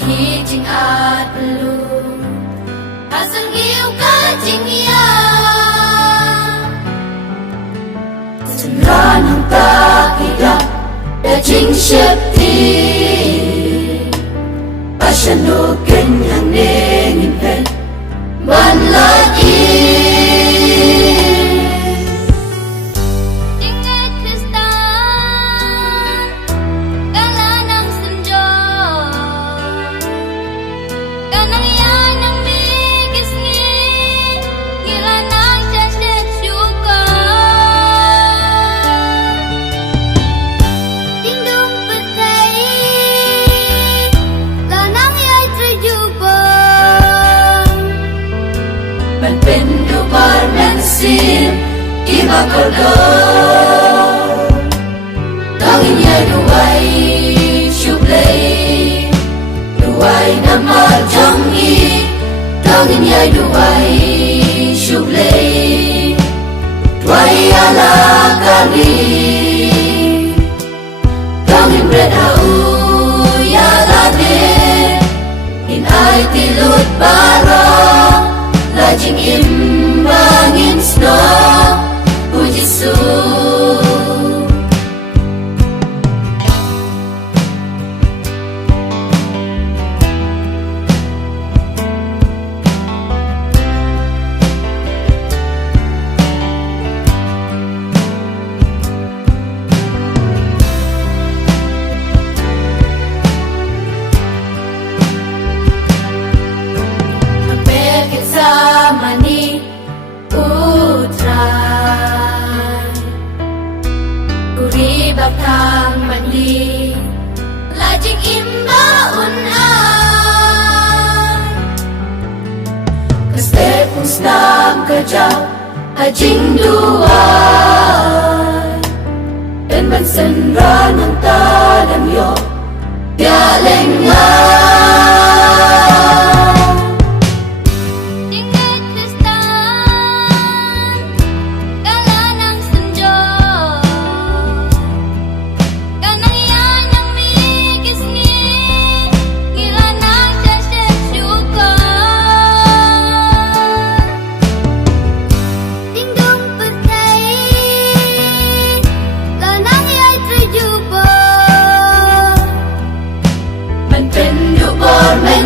khi chinh ạt lu ta sang yêu cả chinh ia chân ra nang ta kida đã chinh xếp thì passion ken yang ne ngin pen ban laเป็นดูบาร์แมนซีนที่มาโคโดต้องอินยาดูไว้ชุบเลยดูไว้น้ำมาจังอีต้องอินยาดูไว้ชุบเลยไว้อาลากาลีต้องอินเบรดเอายาลาเดอินไอติลุดบารอLajing imbangin snow Puji Yesus Mani utrai Uri bakang mandi Lajing imba unai Kastet musnam kejap Hajing duai Dan bansen ranang tadam yo Dia lengai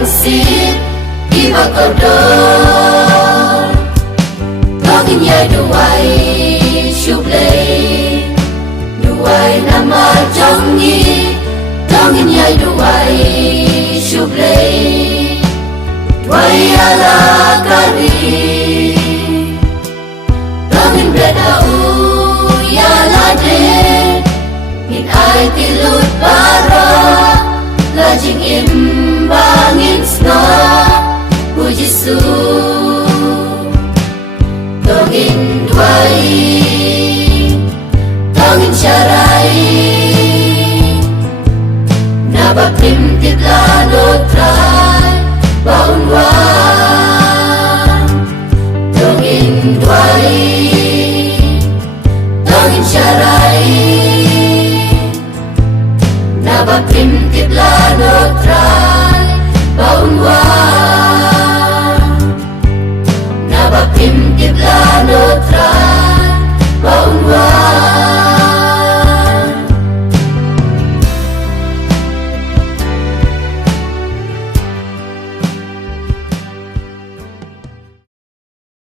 Sip iba kodor Togin yai duwai shublei Duwai nama jongi Togin yai duwai shublei Duwai ala kari Togin beda ya lade Min ai tilut bara Lajing imbangin snow Puji Yesus Tongin duai Tongin syarai Nabapim titla lotrai Baun wa